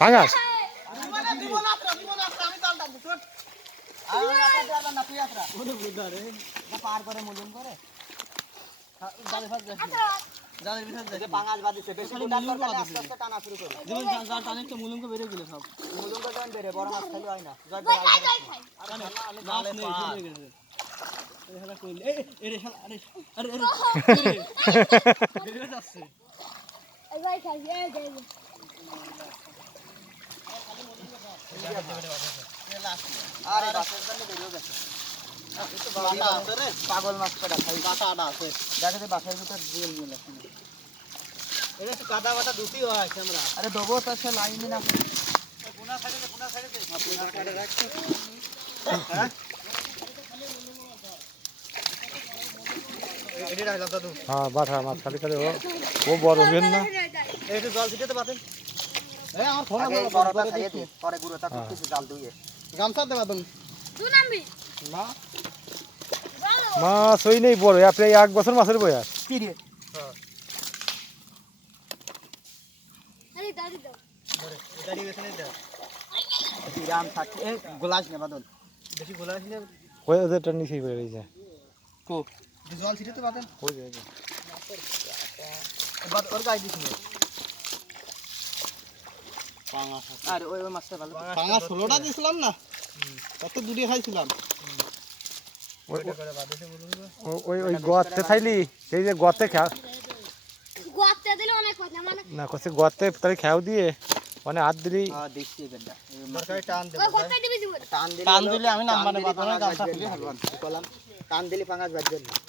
পাঙ্গাস পার করে মুলুম করে জালের ভিতরে পাঙ্গাস বাঁধিছে বেশি আস্তে আস্তে টানা শুরু করে যেমন জাল টানে একটা মুলুমকে বেরিয়ে গেল সব মুলুমকে যখন বেরে বড় মাছ খালি হয় না পাগল মাছ কটা খাই বাটা আছে দেখে যে বাসার ভিতর দিয়ে নিয়ে এটা একটু কাদা বাটা দুটি হয় আমরা আরে দেবো তো সে লাইনই না কোনা সাইডে আপনি বাটাটা রাখছো হ্যাঁ এডি রাখলাম দাদু হ্যাঁ বাটা মাছ খালি খালি ও বড় হবেন না একটু জল দিতে পারেন এই আমার ফোন বড়টা খাইয়ে দি পরে গুঁড়োটা কিছু জাল দিয়ে গামছা দেবা তুমি দুই নাম্বি না মাছ হই নেই বড় আপনি 1 বছর মাছের বয়স কি রে হ্যাঁ আরে দাঁড়ি দাও দাঁড়ি বেছনে দাও বিরাম থাকে এই গোলাস নে বাদল বেশি গোলাস নে ওই ওদেরটা নিচেই পড়ে রইছে কো জল ছিটাতে পারেন ওই যে বাদ ওর গাই দিছ না পাঙ্গাস আর ওই মাছটা ভালো পাঙ্গাস 16টা দিছিলাম না কত দুটি খাইছিলাম ওই ওই গর্তে থাইলি সেই যে গর্তে খাও গোয়াতে দিলে অনেক কথা মানে না কসে গর্তে তাই খাও দিয়ে মানে হাত দিলি দেখছি বেটা সরকারি টান দেব ওই গোয়াতে দিবি টান দিলে আমি নাম মানে বাদ না গামছা খুলে হালবান কলাম টান দিলে পাঙ্গাস বাজবে না